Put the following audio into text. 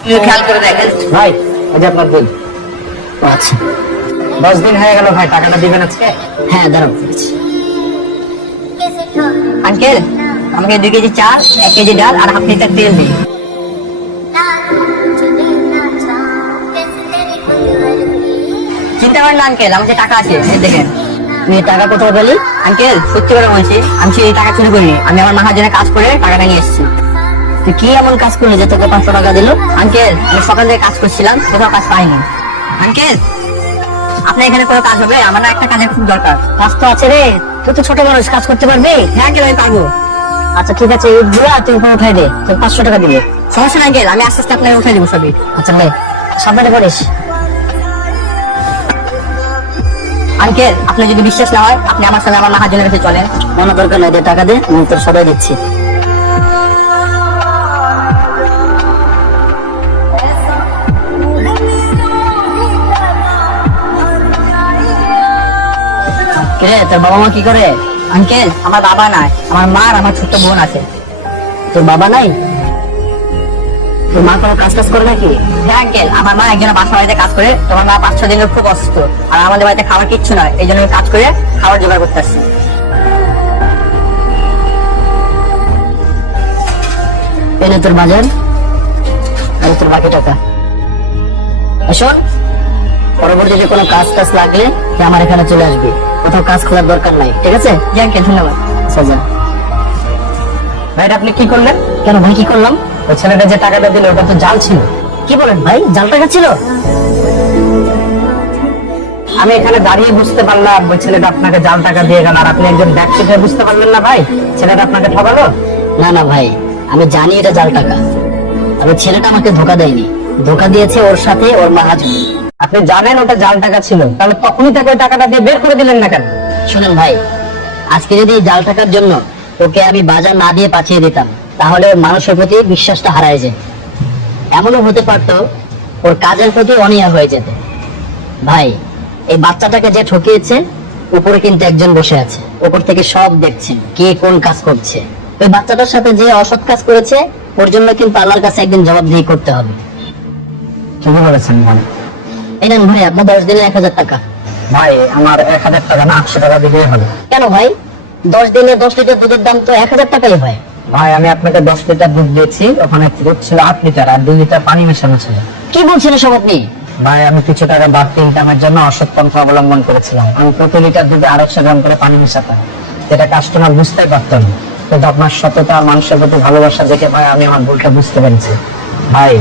খেয়াল করে দেখেন ভাই এই যে আপনার বিল। আচ্ছা 10 দিন হয়ে গেল ভাই, টাকাটা দিবেন আজকে? হ্যাঁ দাঁড়াও আঙ্কেল, আমাকে 2 কেজি চাল, 1 কেজি ডাল আর হাফ লিটার তেল দিন। চিন্তা করেন না আঙ্কেল, আমার যে টাকা আছে এই দেখেন। তুই এই টাকা কোথাও পেলি? আঙ্কেল সত্যি করে বলছি, আমি সেই টাকা চুরি করিনি, আমি আমার মহাজনে কাজ করে টাকাটা নিয়ে এসেছি। তুই কি এমন কাজ করলি যে তোকে 500 টাকা দিল? আঙ্কেল আমি সকাল থেকে কাজ করছিলাম, কোথাও কাজ পাইনি। আঙ্কেল আপনার এখানে কোনো কাজ হবে? আমার না একটা কাজের খুব দরকার। কাজ তো আছে রে, তুই তো ছোট মানুষ, কাজ করতে পারবি? হ্যাঁ আঙ্কেল আমি পারবো। আচ্ছা ঠিক আছে, এই বুড়া তুই উপরে উঠাই দে, তোর 500 টাকা দিবে। সমস্যা না আঙ্কেল, আমি আস্তে আস্তে আপনাকে উঠাই দিব সবই। আচ্ছা ভাই সাবধানে করিস। আঙ্কেল আপনি যদি বিশ্বাস না হয়, আপনি আমার সাথে আমার মহাজনের কাছে চলেন। কোনো দরকার নাই, দে টাকা দে, আমি তোর সবাই দিচ্ছি। কিরে তোর বাবা মা কি করে? আঙ্কেল আমার বাবা নাই, আমার মা আর আমার ছোট্ট বোন আছে। তোর বাবা নাই? তোর মা কোনো কাজ করে নাকি? হ্যাঁ আঙ্কেল, আমার মা একজন বাসা বাড়িতে কাজ করে, তোমার মা 5-6 দিনের খুব অসুস্থ, আর আমাদের বাড়িতে খাবার কিচ্ছু নয়, এই জন্য আমি কাজ করে খাবার জোগাড় করতে আসছি। এনে তোর বাজার আর তোর বাকি টাকা। শোন, পরবর্তীতে কোনো কাজ লাগলে তুই আমার এখানে চলে আসবি, কোথাও কাজ খোলার দরকার নাই, ঠিক আছে? জি আঙ্কেল ধন্যবাদ। আচ্ছা ভাই এটা আপনি কি করলেন? কেন ভাই কি করলাম? ওই ছেলেটা যে টাকাটা দিল ওটা তো জাল ছিল। কি বলেন ভাই, জাল টাকা ছিল? আমি এখানে দাঁড়িয়ে বুঝতে পারলাম ওই ছেলেটা আপনাকে জাল টাকা দিয়ে গেল, আর আপনি একজন ব্যবসায়ী হয়ে বুঝতে পারলেন না ভাই ছেলেটা আপনাকে ঠকালো? না না ভাই, আমি জানি এটা জাল টাকা, তবে ছেলেটা আমাকে ধোকা দেয়নি, ধোকা দিয়েছে ওর সাথে ওর মহাজন। আপনি জানেন ওটা জাল টাকা ছিল, তাহলে তখনই তাকে ওই টাকাটা দিয়ে বের করে দিলেন না কেন? শুনেন ভাই, আজকে যদি এই জাল টাকার জন্য ওকে আমি বাজার না দিয়ে পাঠিয়ে দিতাম, তাহলে ওর মানুষের প্রতি বিশ্বাসটা হারায় যেত। এমনও হতে পারতো ওর কাজের প্রতি অনীহা হয়ে যেত। ভাই এই বাচ্চাটাকে যে ঠকিয়েছে, উপরে কিন্তু একজন বসে আছে, উপর থেকে সব দেখছেন কে কোন কাজ করছে। ওই বাচ্চাটার সাথে যে অসৎ কাজ করেছে, ওর জন্য কিন্তু আল্লাহর কাছে একদিন জবাবদিহি করতে হবে। কি বলেছেন মানে? এই নেন ভাই আপনার 10 দিনে 1000 টাকা। ভাই আমার 1000 টাকা না 800 টাকা দিলেই হবে। কেন ভাই, 10 দিনে 10 লিটার দুধের দাম তো 1000 টাকাই হয়। ভাই আমি আপনাকে 10 লিটার দুধ দিয়েছি, ওখানে দুধ ছিল 8 লিটার আর 2 লিটার পানি মেশানো ছিল। কি বলছেন এসব আপনি? ভাই আমি কিছু টাকা বাড়তি ইনকামের জন্য অসৎ পন্থা অবলম্বন করেছিলাম। আমি প্রতি লিটার দুধে 250 গ্রাম করে পানি মেশাতাম, যেটা কাস্টমার বুঝতে পারতো না, কিন্তু আপনার সততা আর মানুষের প্রতি ভালোবাসা দেখে ভাই আমি আমার ভুলটা বুঝতে পেরেছি। ভাই